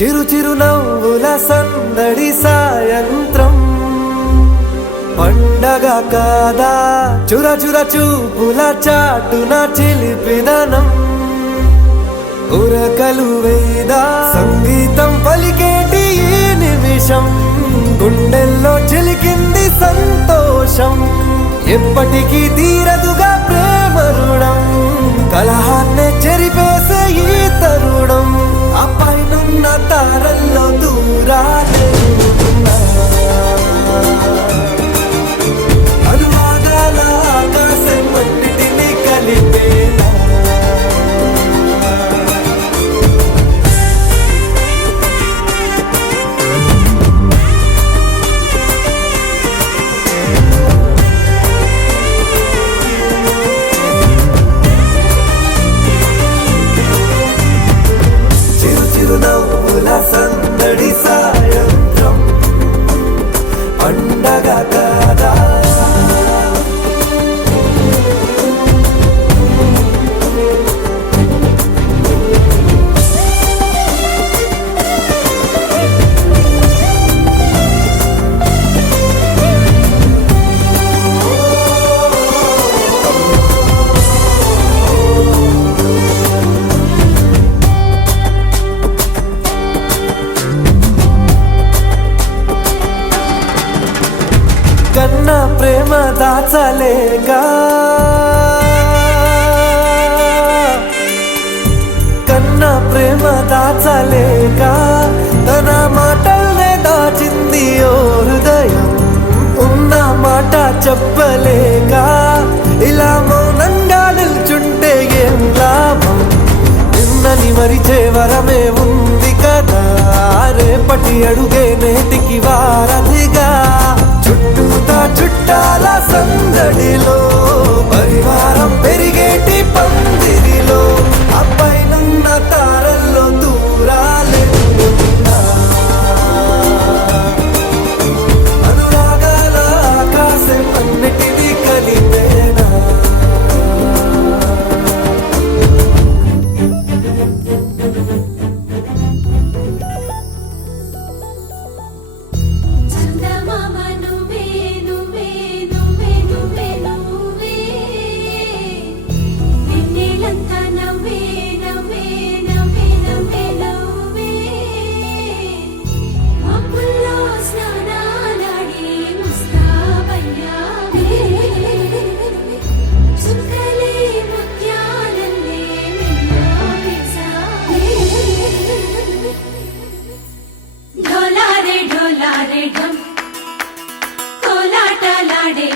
చిరు చిరు నవ్వుల సందడి సాయంత్రం పండగ కాదా చుర చుర చూపుల చాటున చిలిపిదనం ఉరకలు వేదా సంగీతం పలికేటి ఈ నిమిషం గుండెల్లో చిలికింది సంతోషం ఎప్పటికీ తీరదుగా ప్రేమ రుణం కలహాన్నే చెరిపేసే ఈ తరుణం ఆ పైనున్న తారల్లో దూరాలే అనువాదాల ఆకాశం అన్నిటినీ కలిపేనా సందడి సాయంత్రం పండగ కాదా కన్నా ప్రేమ దాచలేక కన్నా ప్రేమ దాచలేక తన మాటల్నే దాచింది ఓ హృదయం ఉన్న మాట చెప్పలేక ఇలా మౌనంగా నిల్చుంటే ఏం లాభం నిన్నని మరిచే వరమే ఉంది కదా రేపటి అడుగే నేటికి వారధిగా చుట్టూతా చుట్టాల సందడిలో పరివారం పెరిగేటి పందిరిలో అబ్బాయినున్న తారల్లో దూరాలే అనురాగాల ఆకాశం అన్నిటినీ కలిపేనా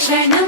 క్షణం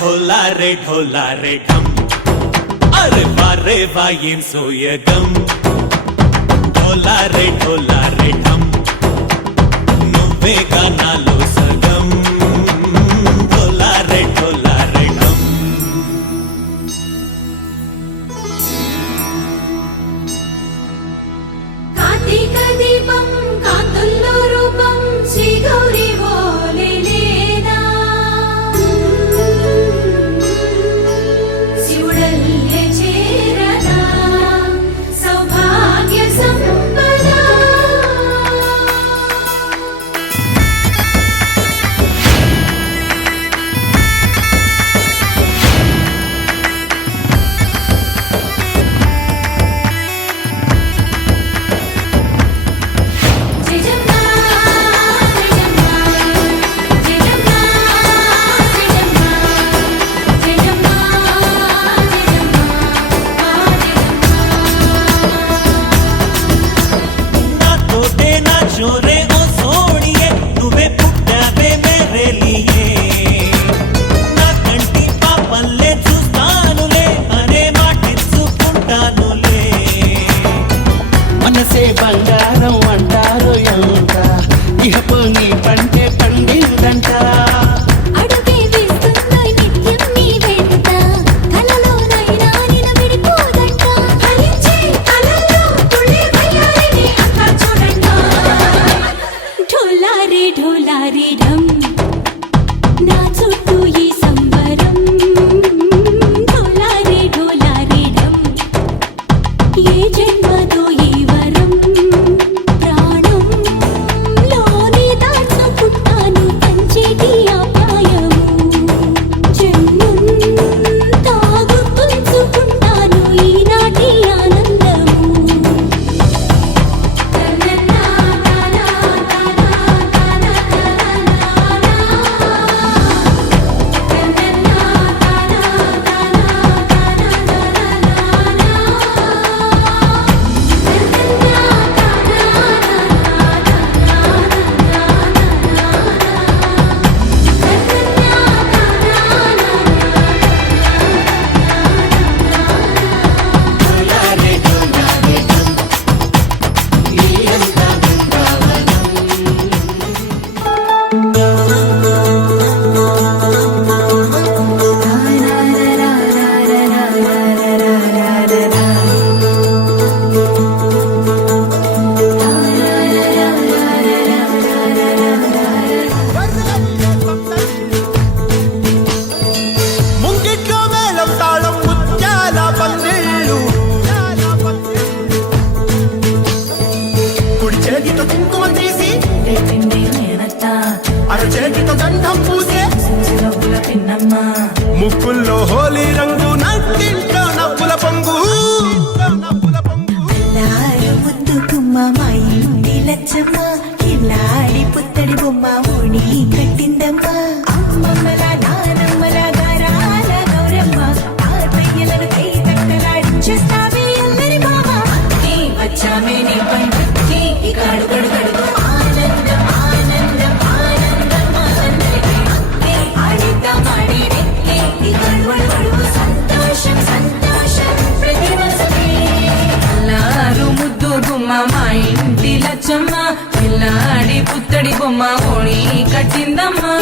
ढोला रे ढम अरे वारे वायें सोयगम ढोला रे ढम నువ్వే గానాలో సగం ढोला रे ढम కార్తీక దీపం కాంతుల్లో రూపం శ్రీ గౌరీ ఓలే లేదా శివుడల్లే చేరదా సౌభాగ్య సంపద चोरे ओ सोनिए నువ్వే పుట్టావే మేరే లియే నా కంటి పాపల్లే చూస్తానులే అనే మాటిచ్చుకుంటానులే మనసే బంగారం అంటారు ఎంత ఇహపు నీ పంటే పండిందంట అడుగే వేస్తుందో నిత్యం నీ వెంట కలలోనైనా నిన్ను విడిపోదంట ఫలించే కలల్లో తుళ్ళే వయ్యారిని అంతా చూడంట ढोला रे ढम నా చుట్టూ ఈ సంబరం ढोला रे ढम ఏ జన్మదో ఈ వరం ప్రాణం లోని దాచుకుంటాను పంచేటి అపాయము జన్మం తాగుతుంచుకుంటాను ఈనాటి ఆనందము ముంగిట్లో మేళం తాళం ముత్యాల పందిళ్ళు కుడి చేతితో కుంకుమ తీసి అర చేతితో గంధం పూసే ముక్కుల్లో హోలీ రంగు నట్టింట్లో నవ్వుల పొంగు అల్లారు ముద్దు గుమ్మ మా ఇంటి లచ్చమ్మ కిల్లాడి పుత్తడి బొమ్మ ఓణి కట్టిందమ్మ అమ్మమ్మల నానమ్మల గారాల గౌరమ్మ తాతయ్యలను కై తట్టలాడించేస్తావే అల్లరి బావ అన్నీ వచ్చామే నీ పండుగకి ఇక అడుగడుగడుగు ఆనందం ఆనందం ఆనందం మా అందరికీ అన్నీ ఆడిద్దామాడి నెక్కి ఇక అడుగడుగడుగు సంతోషం సంతోషం ప్రతి వసమే అల్లారు ముద్దు గుమ్మ మా ఇంటి లచ్చమ్మ పిల్లాడి పుత్తడి బొమ్మ ఓణి కట్టిందమ్మా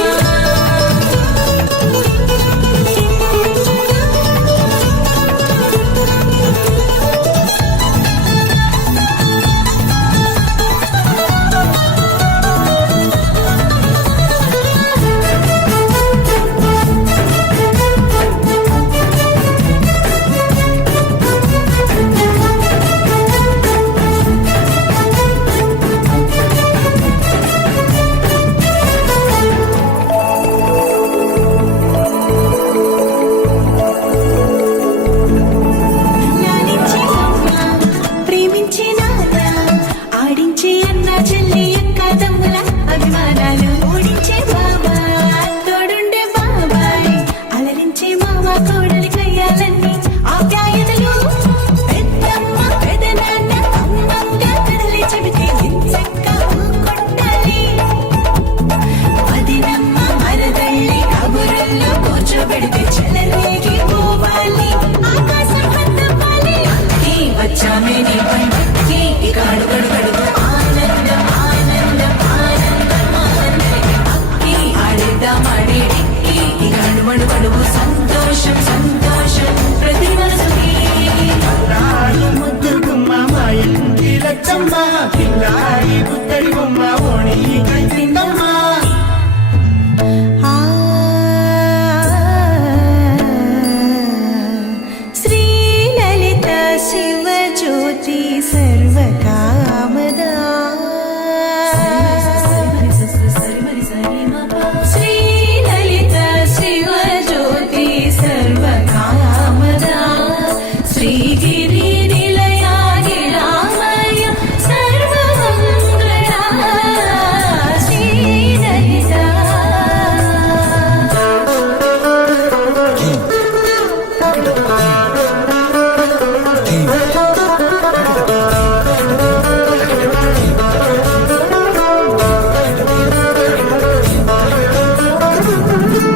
కట్టిందమ్మా కిల్లాడి పుత్తడి బొమ్మ ఓణి కట్టిందమ్మా శ్రీలలిత శివజ్యోతి సర్వకామదా శ్రీలలిత శివజ్యోతి సర్వకామదా శ్రీగిరి నిలయా గిరామయ సర్వమంగళా శ్రీలలిత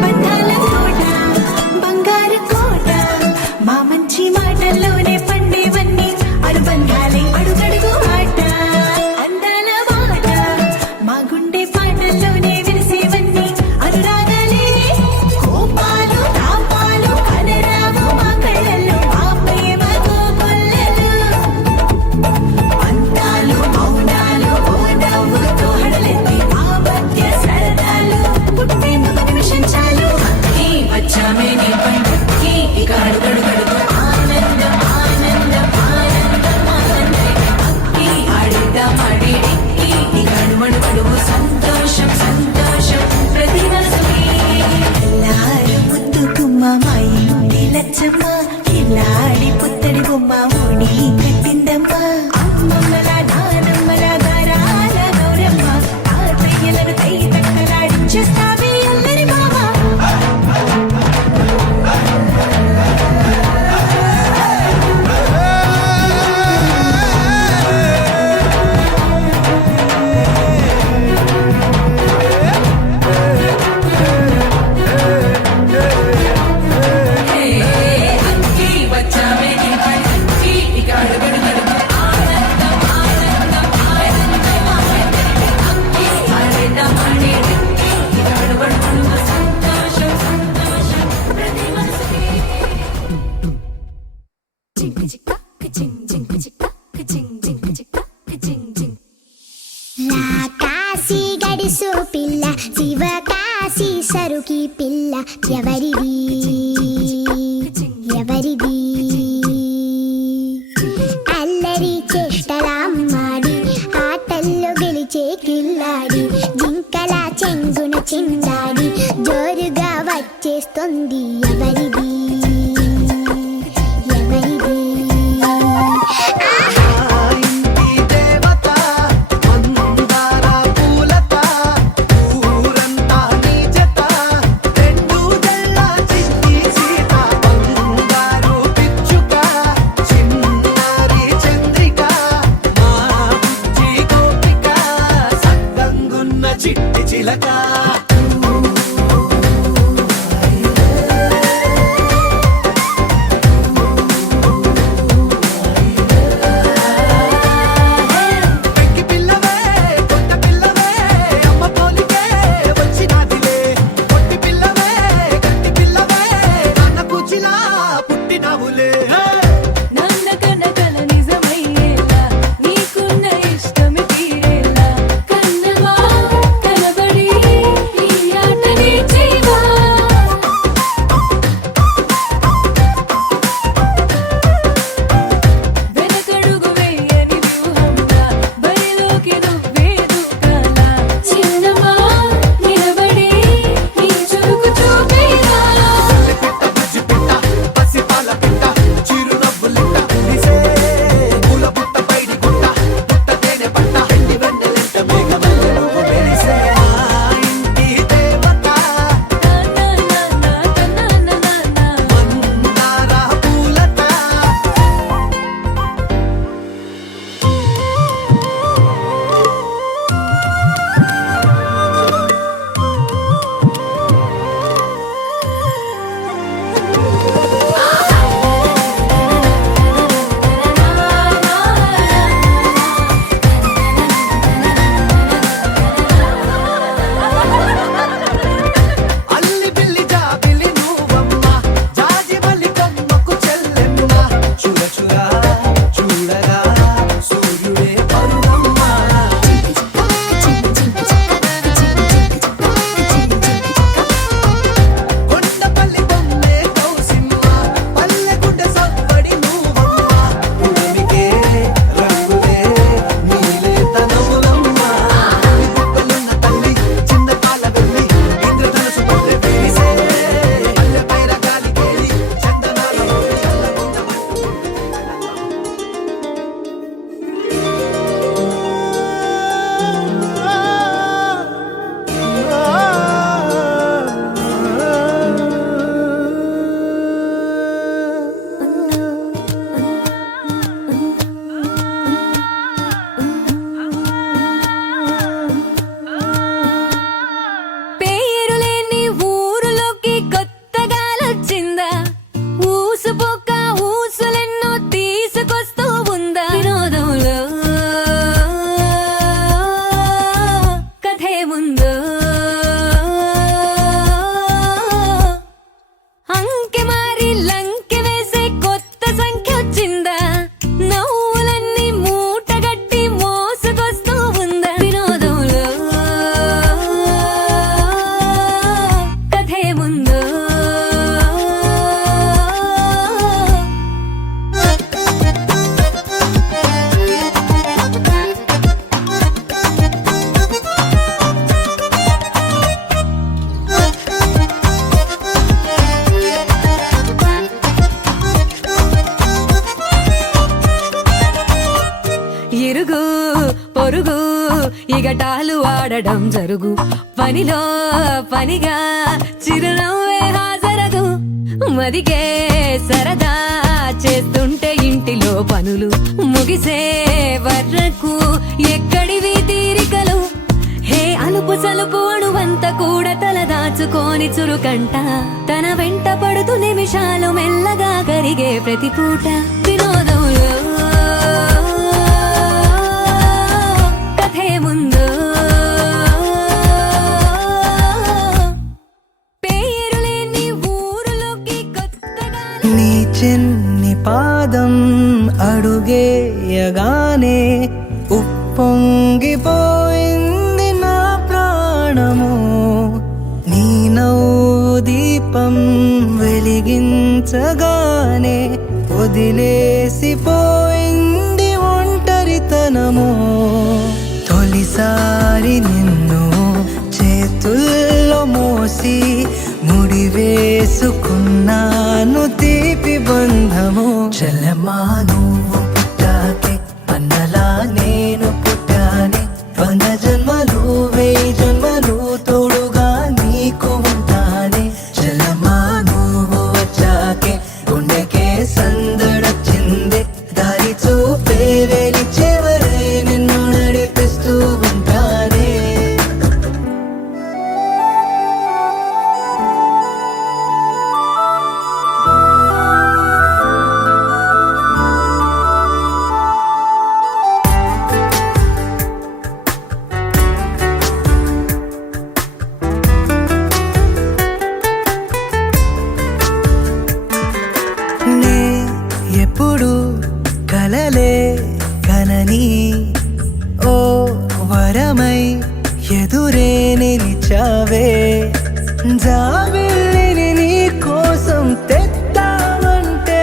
బంధాల కోట బంగారు కోట మా మంచి మాటల్లోనే పండేవన్నీ అనుబంధాలే అడుగడుగు ఆట అందాల మాట మా గుండె పాటల్లోనే విరిసేవన్నీ అనురాగాలే కోపాలు తాపాలు కనరావు మా కళ్ళల్లో మా ప్రేమ కోకొల్లలు అంతాలు మౌనాలు ఓ నవ్వుతో హడలెత్తి మా మధ్య సరదాలు పుట్టేందుకు నిమిషం చాలు ఈ వచ్చామే నీ పండుకి ఇక అడుగడుగడుగు ఆనందం ఆనందం ఆనందం ఆనందం అక్కి ఆడిద్దామాడి ఎక్కి ఇక అడుగడుగడుగు సంతోషం సంతోషం ప్రతి మనసుకి ఎల్లారు ముద్దు గుమ్మ మా ఇంటి లచ్చమ్మ కిల్లాడి పుత్తడి బొమ్మ ఓణి కట్టిందమ్మ అమ్మమ్మల నానమ్మల గారాల గౌరమ్మ తాతయ్యలను తై తక్కలాడించేస్తావే అల్లరి మామ అక్కి వచ్చామే నీ పండుకి ఇక అడుగడుగడుగు ఆనందం ఆనందం ఆనందం ఆనందం అక్కి ఆడిద్దామాడి ఎక్కి ఇక అడుగడుగడుగు సంతోషం సంతోషం ప్రతి మనసుకి కాశీ గడిసు పిల్ల శివ కాశీ సరుకి పిల్ల ఎవరిది ఎవరిది అల్లరి చేష్టలామ్మాడి ఆటల్లో గెలిచే కిల్లాడి జింకల చెంగున చిందాడి జోరుగా వచ్చేస్తుంది ఎవరిది ఎవరిది ఇంటి దేవత మందార పూలత ఊరంతా నీ జత రెండు జల్ల చిట్టి సీత బంగారు పిచ్చుక చిన్నారి చంద్రిక మా బుజ్జి గోపిక సక్కంగున్న చిట్టి చిలక పెంకి పిల్లవే కొత్త పిల్లవే అమ్మ పోలికే వచ్చినాదిలే కొట్టి పిల్లవే గట్టి పిల్లవే నాన్న కూచిలా పుట్టినావులే నందకనకల నిజమయ్యేలా నీకున్న ఇష్టమి తీరేలా కన్నవా కనబడి ఇరుగు పొరుగు ఇగటాలు ఆడడం జరుగు పనిలో పనిగా చిరునవ్వే హాజరగు మదిగే సరదా చేస్తుంటే ఇంటిలో పనులు ముగిసే వరకు ఎక్కడివి తీరికలు హే అలుపు సలుపు అణువంత కూడా తల దాచుకోని చురుకంట తన వెంట పడుతూ నిమిషాలు మెల్లగా కరిగే ప్రతి పూట వినోదంలో కథే ముందు పేరులేని ఊరులోకి కొత్తగా నీ చిన్ని పాదం అడుగేయగానే ఉప్పొంగిపోయింది నా ప్రాణము నీ నవ్వు దీపం వెలిగించగానే వదిలేసిపోయింది ఒంటరితనము తొలిసారి నిన్ను చేతుల్లో మోసి ముడివేసుకున్నాను తీపి బంధము చెల్లెమ్మా నువ్వు పుట్టాకే అన్నలా నేను పుట్టానే 100 జన్మలు 1000 జన్మలు తోడుగా నీకు ఉంటానే చెల్లెమ్మా నువ్వు వచ్చాకే గుండెకే సందడొచ్చింది దారి చూపే వేలి చివరై నిన్ను నడిపిస్తూ ఉంటానే నే ఎప్పుడు కలలే కనని ఓ వరమై ఎదురే నిలిచావే జాబిల్లిని నీ కోసం తెత్తావంటే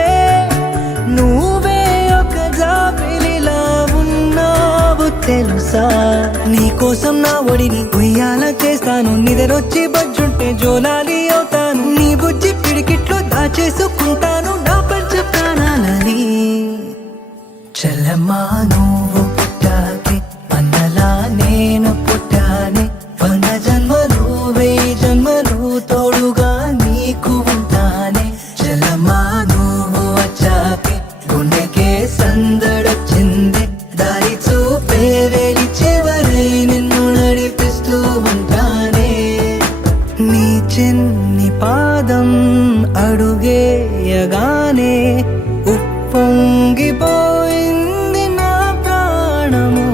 నువ్వే ఒక జాబిలిలా ఉన్నావు తెలుసా నీ కోసం నా ఒడిని ఉయ్యాల చేస్తాను నిద్రొచ్చి బజ్జుంటే జోలాలి అవుతాను నీ బుజ్జి పిడికిట్లో దాచేసుకుంటాను నా పంచ ప్రాణాలని చెల్లెమ్మా నువ్వు పుట్టాకే అన్నలా నేను పుట్టానే 100 జన్మలు 1000 జన్మలు తోడుగా నీకు ఉంటానే చెల్లెమ్మా నువ్వు వచ్చాకే గుండెకే సందడొచ్చింది దారి చూపే వేలి చివరై నిన్ను నడిపిస్తూ ఉంటానే నీ చిన్ని పాదం అడుగేయగానే ఉప్పొంగిపోయింది నా ప్రాణము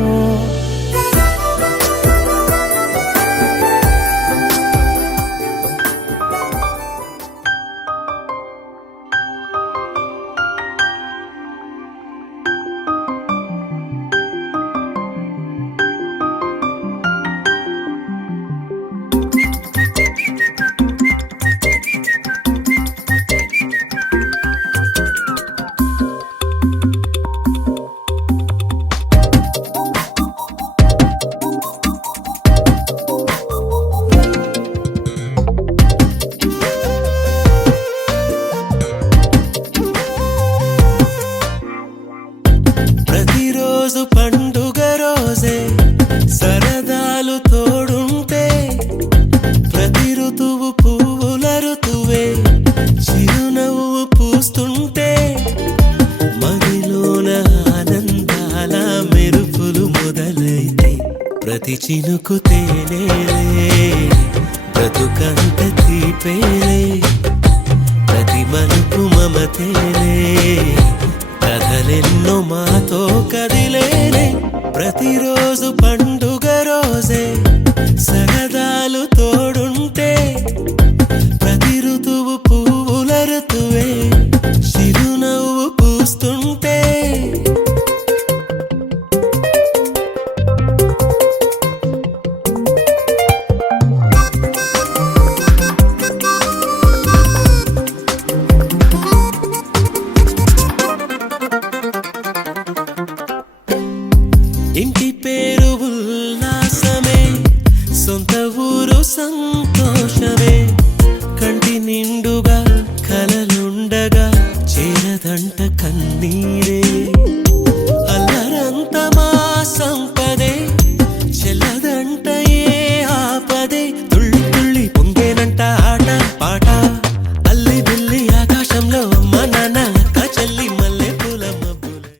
ప్రతిరోజు పండుగ రోజే సరదాలు తోడుంటే ప్రతి ఋతువు పువ్వుల ఋతువే చిరునవ్వు పూస్తుంటే మదిలోన ఆనందాల మెరుపులు మొదలైతే ప్రతి చినుకు తేనేలే బ్రతుకంత తీపేలే ప్రతి మలుపు మమతేలే కథలెన్నో మాతో కదిలేనే ప్రతిరోజు పండుగ రోజే సరదాలు తోడుంటే ప్రతి ఋతువు పువ్వుల ఋతువే చిరునవ్వు పూస్తుంటే ఇంటి పేరు ఉల్లాసమే సొంత ఊరు సంగ